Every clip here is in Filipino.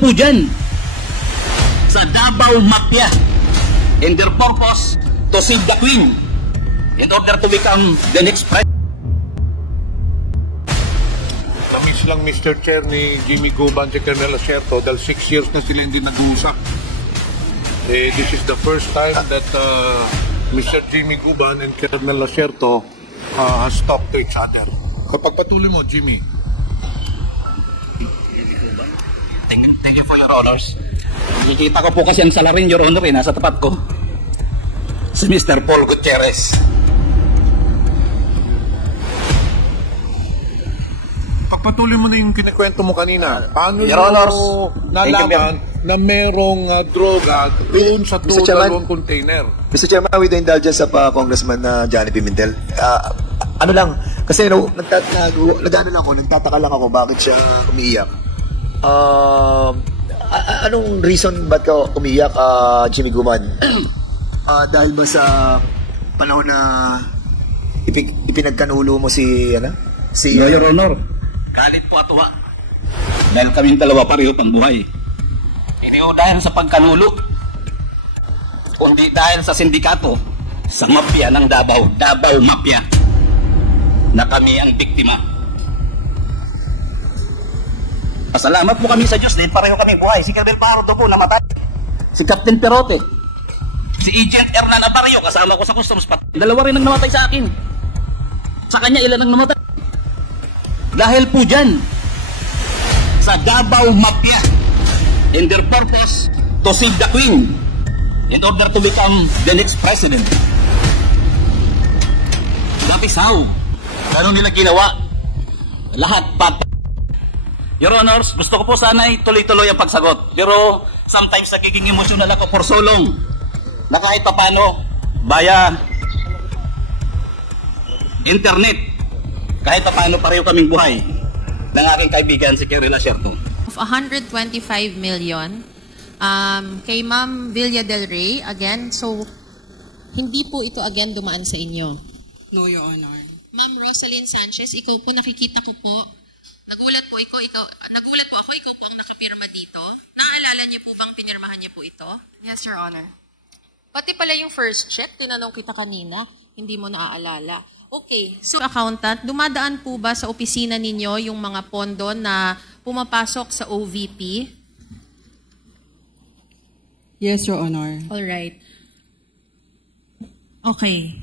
Po dyan sa Davao Mafia and their purpose to save the Queen in order to become the next president. Namiss lang Mr. Chair ni Jimmy Guban si Colonel Acerto dahil 6 years na sila hindi nag-uusap. This is the first time that Mr. Jimmy Guban and Colonel Acerto has talked to each other. Pagpatuloy mo, Jimmy. Thank you for your honors. Nakikita ko po kasi ang salarin, Your Honor, nasa tapat ko. Si Mr. Paul Gutierrez. Pagpatuloy mo na yung kinikwento mo kanina. Paano Your Honors, nalaman na merong droga doon sa dalawang container? Mr. Chairman, with the indulgence of Congressman Johnny Pimentel, ano lang, kasi nagtataka lang ako bakit siya umiiyak. Anong reason ba't ka umiyak, Jimmy Guman? Dahil ba sa panahon na ipinagkanulo mo si No, Your Honor, galit po atuwa dahil kaming dalawa pareho ang buhay. Hindi ho dahil sa pagkanulo, kundi dahil sa sindikato, sa mafia ng Davao Mafia, na kami ang biktima. Pasalamat po kami sa Diyos dahil pareho kami buhay. Si Gabriel Pardo po namatay. Si Captain Perote. Si Agent Hernan Apario, kasama ko sa customs pat. Dalawa rin ang namatay sa akin. Sa kanya ilan ang namatay. Dahil po dyan, sa Davao Mafia and their purpose to save the Queen in order to become the next president. That is how. Ganun nila ginawa. Lahat pat. Your Honors, gusto ko po sana tuloy-tuloy ang pagsagot. Pero sometimes nagiging emotional ako for so long na kahit papano via internet, kahit papano pareho kaming buhay ng aking kaibigan si Kerry Acerto. Of 125 million kay Ma'am Villa Del Rey, again, so hindi po ito again dumaan sa inyo. No, Your Honor. Ma'am Rosalyn Sanchez, ikaw po nakikita ko po. Nagulat po ako, ikaw po ang nakapirma dito. Naalala niyo po bang pinirmahan niyo po ito? Yes, Your Honor. Pati pala yung first check, tinanong kita kanina, hindi mo naaalala. Okay, so accountant, dumadaan po ba sa opisina ninyo yung mga pondo na pumapasok sa OVP? Yes, Your Honor. All right. Okay.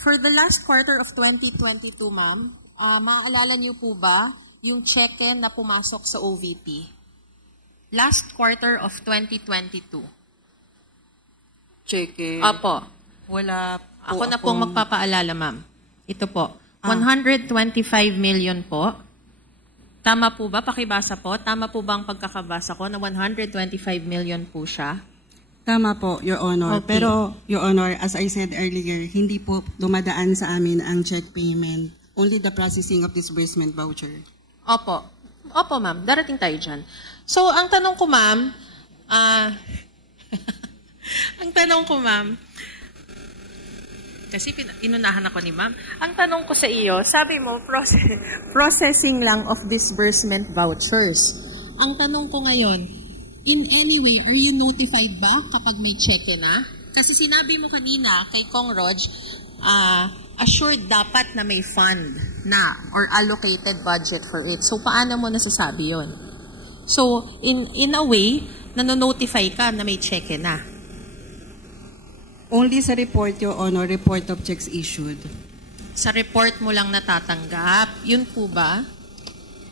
For the last quarter of 2022, ma'am, maaalala niyo po ba yung cheque na pumasok sa OVP? Last quarter of 2022. Cheque. Apo. Wala po Ako na pong magpapaalala, ma'am. Ito po. 125 million po. Tama po ba? Pakibasa po. Tama po ba ang pagkakabasa ko na 125 million po siya? Tama po, Your Honor. Okay. Pero, Your Honor, as I said earlier, hindi po dumadaan sa amin ang check payment. Only the processing of disbursement voucher. Opo. Opo, ma'am. Darating tayo dyan. So, ang tanong ko, ma'am, kasi inunahan ako ni ma'am. Ang tanong ko sa iyo, sabi mo, processing lang of disbursement vouchers. Ang tanong ko ngayon, in any way, are you notified ba kapag may cheque na? Kasi sinabi mo kanina kay Kong Rog, assured dapat na may fund na or allocated budget for it. So, paano mo nasasabi yon? So, in a way, nanonotify ka na may cheque na. Only sa report, Your Honor, report of checks issued. Sa report mo lang natatanggap. Yun po ba?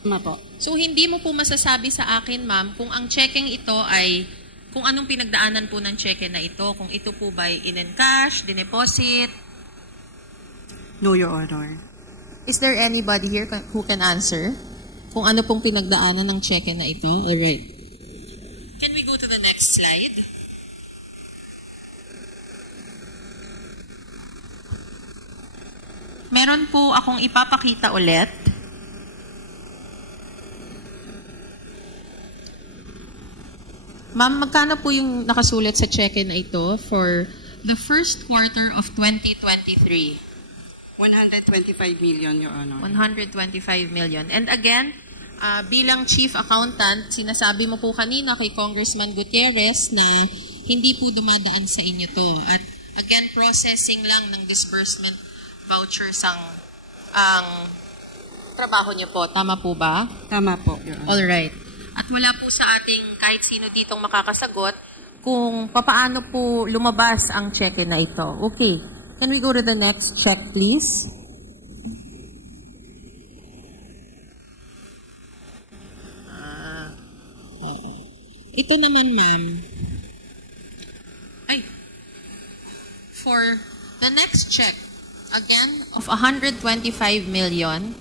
Tama po. So, hindi mo po masasabi sa akin, ma'am, kung ang checking ito ay, kung anong pinagdaanan po ng cheque na ito, kung ito po ba ay in-encash, dineposit? No, Your Honor. Is there anybody here who can answer? Kung ano pong pinagdaanan ng cheque na ito? Alright. Can we go to the next slide? Meron po akong ipapakita ulit. Ma'am, magkano po yung nakasulat sa cheque na ito for the first quarter of 2023? 125 million, Your Honor. 125 million. And again, bilang Chief Accountant, sinasabi mo po kanina kay Congressman Gutierrez na hindi po dumadaan sa inyo to. At again, processing lang ng disbursement vouchers ang trabaho niyo po. Tama po ba? Tama po, Your Honor. Alright. At wala po sa ating kahit sino ditong makakasagot kung papaano po lumabas ang cheque na ito. Okay. Can we go to the next check, please? Ito naman, ma'am. For the next check, again, of 125 million,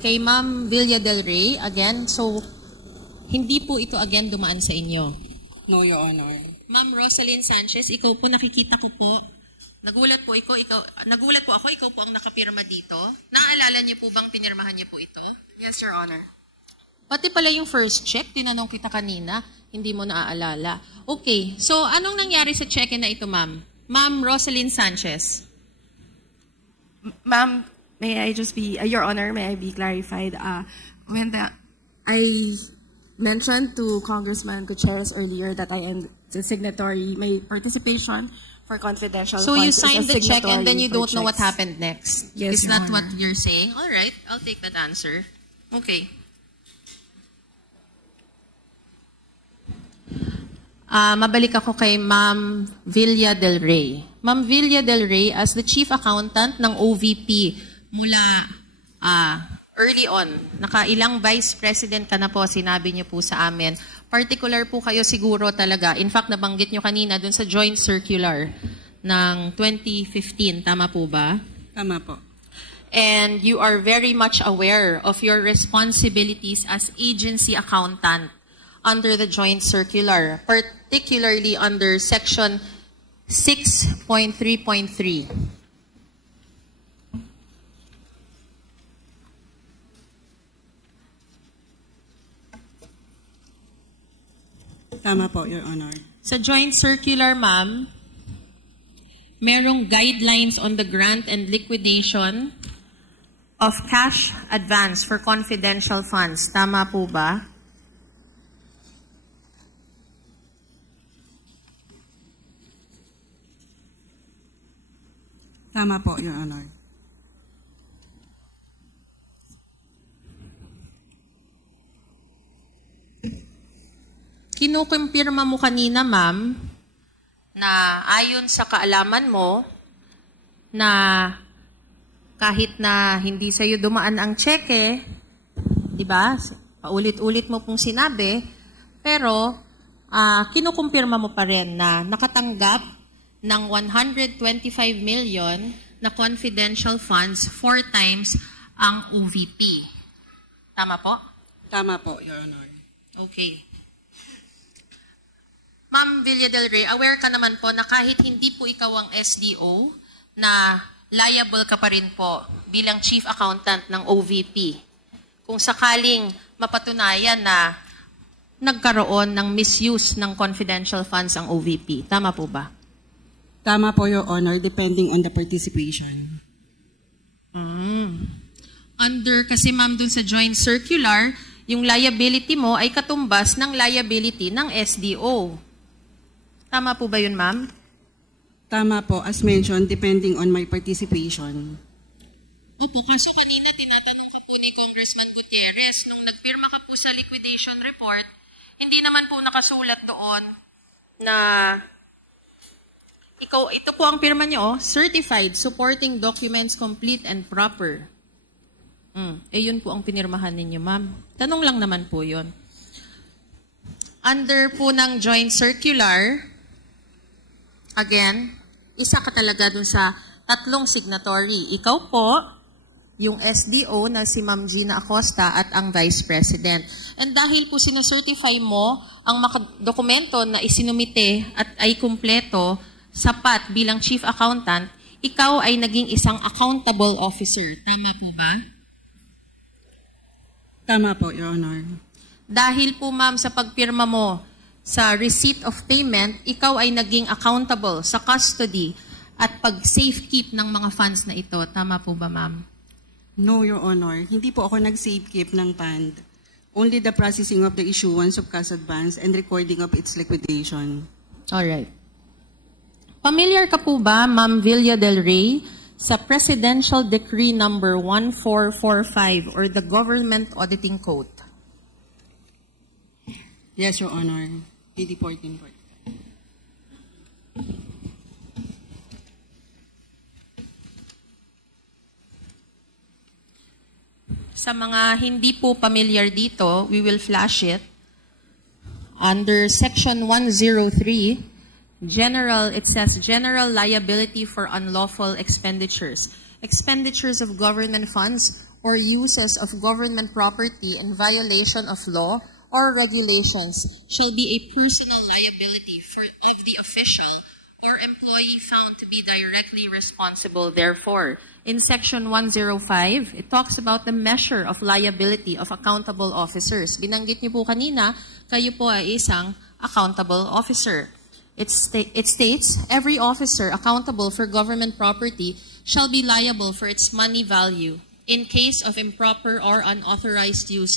kay Ma'am Villa Del Rey, again, so, hindi po ito again dumaan sa inyo. No, Your Honor. Ma'am Rosalyn Sanchez, ikaw po, nakikita ko po, nagulat po ako, ikaw po ang nakapirma dito. Naaalala niyo po bang pinirmahan niyo po ito? Yes, Your Honor. Pati pala yung first check, tinanong kita kanina, hindi mo naaalala. Okay, so anong nangyari sa check na ito, ma'am? Ma'am Rosalyn Sanchez. Ma'am, may I just be, Your Honor, may I be clarified? When I mentioned to Congressman Gutierrez earlier that I am the signatory, my participation for confidential So funds you is a signed the check and then you signatory don't know what for checks. happened next? Yes, Is Your that what Honor. you're saying? All right, I'll take that answer. Okay. Mabalik ako kay Ma'am Villa Del Rey. Ma'am Villa Del Rey, as the Chief Accountant ng OVP mula early on, nakailang Vice President ka na po, sinabi niyo po sa amin. Particular po kayo siguro talaga. In fact, nabanggit niyo kanina dun sa Joint Circular ng 2015. Tama po ba? Tama po. And you are very much aware of your responsibilities as agency accountant under the Joint Circular, particularly under Section 6.3.3. Tama po, Your Honor. Sa Joint Circular, ma'am, merong guidelines on the grant and liquidation of cash advance for confidential funds. Tama po ba? Tama po, Your Honor. Kinukumpirma mo kanina, ma'am, na ayon sa kaalaman mo, na kahit na hindi sa'yo dumaan ang cheque, di ba? Paulit-ulit mo pong sinabi, pero kinukumpirma mo pa rin na nakatanggap ng 125 million na confidential funds 4 times ang OVP. Tama po? Tama po, Your Honor. Okay. Ma'am Villa Del Rey, aware ka naman po na kahit hindi po ikaw ang SDO, na liable ka pa rin po bilang Chief Accountant ng OVP. Kung sakaling mapatunayan na nagkaroon ng misuse ng confidential funds ang OVP. Tama po ba? Tama po, Your Honor, depending on the participation. Under, kasi ma'am dun sa Joint Circular, yung liability mo ay katumbas ng liability ng SDO. Tama po ba yun, ma'am? Tama po, as mentioned, depending on my participation. Opo, kaso kanina tinatanong ka po ni Congressman Gutierrez, nung nagpirma ka po sa liquidation report, hindi naman po nakasulat doon na ito po ang pirma niyo, certified supporting documents complete and proper. Yun po ang pinirmahan ninyo, ma'am. Tanong lang naman po yun. Under po ng Joint Circular, again, isa ka talaga dun sa 3 signatory. Ikaw po, yung SDO na si Ma'am Gina Acosta at ang Vice President. And dahil po sinacertify mo ang dokumento na isinumite at ay kumpleto, sapat bilang Chief Accountant, ikaw ay naging isang accountable officer. Tama po ba? Tama po, Your Honor. Dahil po, ma'am, sa pagpirma mo sa receipt of payment, ikaw ay naging accountable sa custody at pag-safekeep ng mga funds na ito. Tama po ba, ma'am? No, Your Honor. Hindi po ako nag-safekeep ng fund. Only the processing of the issuance of cash advance and recording of its liquidation. Alright. Familiar ka po ba, Ma'am Villa del Rey, sa Presidential Decree number 1445 or the Government Auditing Code? Yes, Your Honor. PD 1445. Sa mga hindi po familiar dito, we will flash it. Under Section 103, it says general liability for unlawful expenditures. Expenditures of government funds or uses of government property in violation of law or regulations shall be a personal liability of the official or employee found to be directly responsible therefore. In Section 105, it talks about the measure of liability of accountable officers. Binanggit niyo po kanina, kayo po ay isang accountable officer. It states, every officer accountable for government property shall be liable for its money value in case of improper or unauthorized use